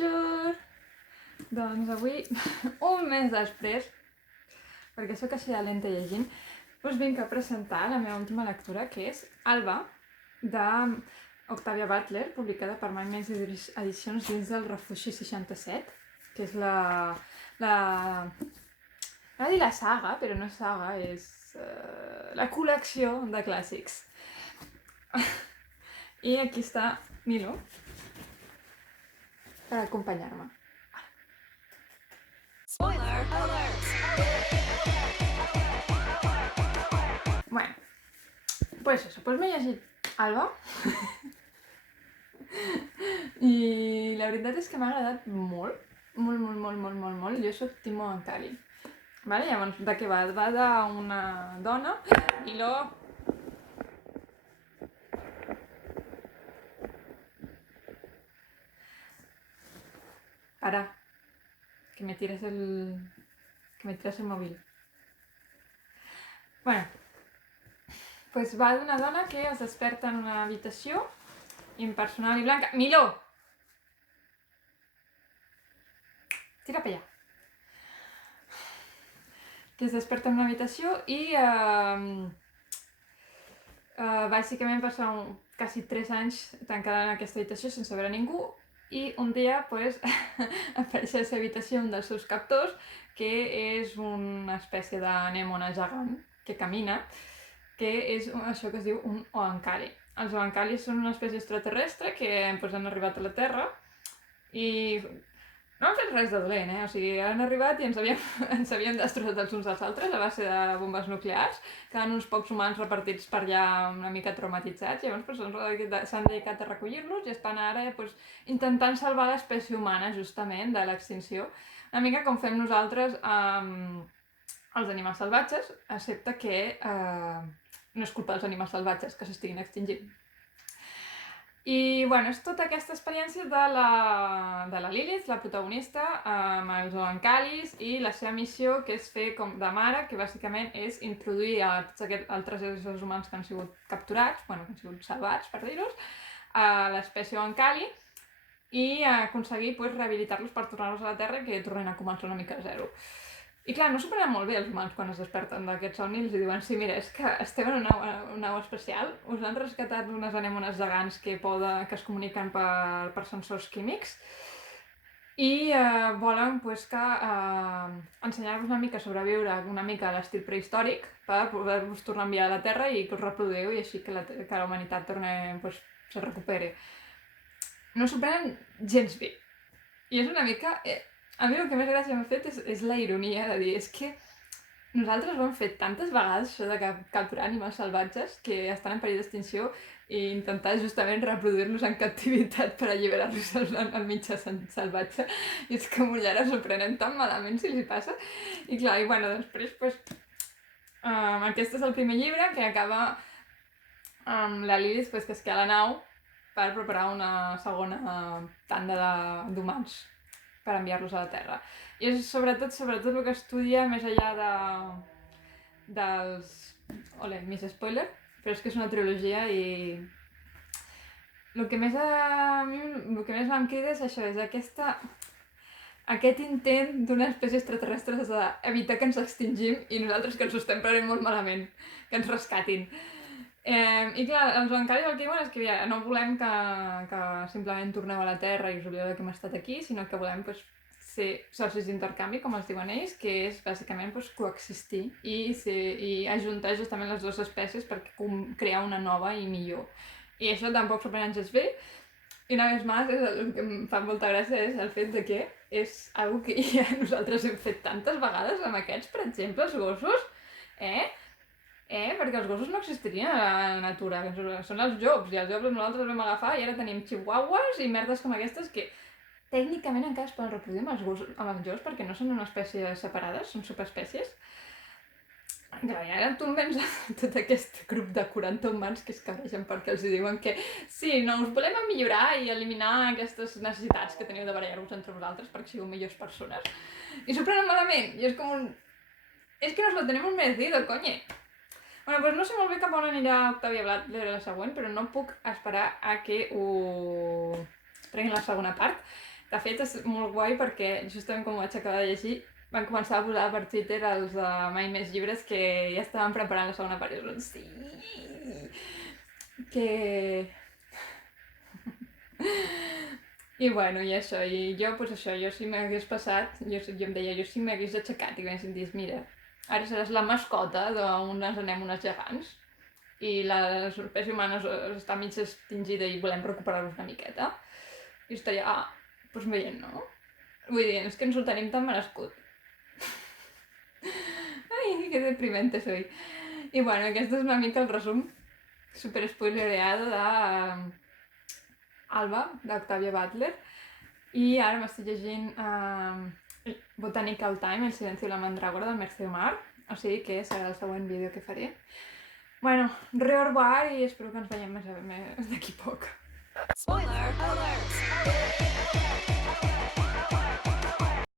Bonjour! Doncs avui, un mes després, perquè sóc així de lenta llegint, us vinc a presentar la meva última lectura, que és Alba, d'Octavia Butler, publicada per My Men's Edicions dins del Refugi 67, que és Anava a dir la saga, però no és saga, és la col·lecció de clàssics. I aquí està Milo per acompanyar-me. Spoiler alert! Bueno, pues eso, pues m'he llegit Alba i la veritat és que m'ha agradat molt. Jo soc Timo Ancari. Vale? Llavors, de què va? Va d'una dona i Para, que me tires el móvil. Bueno, pues va d'una dona que es desperta en una habitació impersonal i blanca. Milo! Tira per allà. Que es desperta en una habitació i bàsicament passa quasi 3 anys tancada en aquesta habitació sense veure ningú i un dia pues, apareix a la seva habitació un dels seus captors que és una espècie d'anèmona gegant que camina, que és això que es diu un Oankali. Els Oankalis són una espècie extraterrestre que pues, han arribat a la Terra i no han fet res de dolent, O sigui, han arribat i ens havien destrossat els uns als altres a base de bombes nuclears, quedant uns pocs humans repartits per allà una mica traumatitzats, llavors pues, s'han dedicat a recollir-los i estan ara pues, intentant salvar l'espècie humana justament de l'extinció, una mica com fem nosaltres els animals salvatges, excepte que no és culpa dels animals salvatges que s'estiguin extingint. I bueno, és tota aquesta experiència de la Lilith, la protagonista, amb els Oankalis i la seva missió, que és fer com de mare, que bàsicament és introduir a tots aquests altres éssers humans que han sigut capturats, que han sigut salvats, per dir-ho, a l'espècie Oankali i aconseguir rehabilitar-los per tornar-los a la Terra i que tornin a començar una mica a zero. I clar, no s'ho prenen molt bé els humans quan es desperten d'aquest somni i els diuen sí, mira, és que estem en una nau espacial, us han rescatat unes anèmones gegants que es comuniquen per sensors químics i volen que ensenyar-vos una mica a sobreviure una mica a l'estil prehistòric per poder-vos tornar a enviar a la Terra i que us reproduïu i així que la humanitat se recuperi. No s'ho prenen gens bé. I és una mica... A mi el que més gràcia m'ha fet és la ironia de dir, és que nosaltres ho hem fet tantes vegades, això de capturar animals salvatges que estan en perill d'extinció i intentar justament reproduir-los en captivitat per alliberar-los al mitjà salvatge. I és que mulleres s'ho prenen tan malament si li passa. I clar, i bueno, després, aquest és el primer llibre que acaba amb la Lilith que es queda a la nau per preparar una segona tanda d'humans per enviar-los a la Terra. I és sobretot el que estudia més enllà dels... Més spoiler, però és que és una trilogia i... El que més em crida és això, és aquest intent d'una espècie extraterrestre d'evitar que ens extingim i nosaltres que ens ho estem prenent molt malament, que ens rescatin. I clar, els Oankalis el que diuen és que ja, no volem que simplement torneu a la Terra i us oblideu que hem estat aquí, sinó que volem ser socis d'intercanvi, com els diuen ells, que és bàsicament coexistir i ajuntar justament les dues espècies per crear una nova i millor. I això tampoc s'ho prenen gens bé, i una vegada més el que em fa molta gràcia és el fet de que és una que ja nosaltres hem fet tantes vegades amb aquests, per exemple, els gossos, perquè els gossos no existirien a la natura, són els llops, i els llops nosaltres els vam agafar i ara tenim chihuahuas i merdes com aquestes que tècnicament encara es poden reproduir amb els llops perquè no són una espècie separades, són subespècies. Clar, i ara tu em vens tot aquest grup de 40 humans que es cabregen perquè els diuen que sí, no, us volem millorar i eliminar aquestes necessitats que teniu de barallar-vos entre vosaltres perquè sigueu millors persones. I s'ho prenen malament, i és com un... És que nos lo tenemos merecido, coño! Bueno, doncs no sé molt bé cap on anirà Octavia Butler a la següent, però no puc esperar a que ho prenguin la segona part. De fet, és molt guai perquè justament com ho vaig acabar de llegir, van començar a posar per Twitter els de Mai Més Llibres que ja estaven preparant la segona part. I jo, sí! Que... I bueno, i això, i jo, pues això, jo si m'hagués passat, jo em deia, jo si m'hagués aixecat i m'haguessin dit, mira, ara seràs la mascota d'unes anemones gegants i la espècie humana està mig extingida i volem recuperar-los una miqueta. I estaria, doncs veient, no? Vull dir, és que ens ho tenim tan merescut. Ai, que deprimente soy. I bueno, aquest és una mica el resum super spoilereado de Alba, d'Octavia Butler. I ara m'estic llegint Botanical Time, El silencio i la mandrágora, del Mercè Mar. O sigui que serà el següent vídeo que faré. Bueno, au revoir i espero que ens veiem més d'aquí poc. Spoiler alert!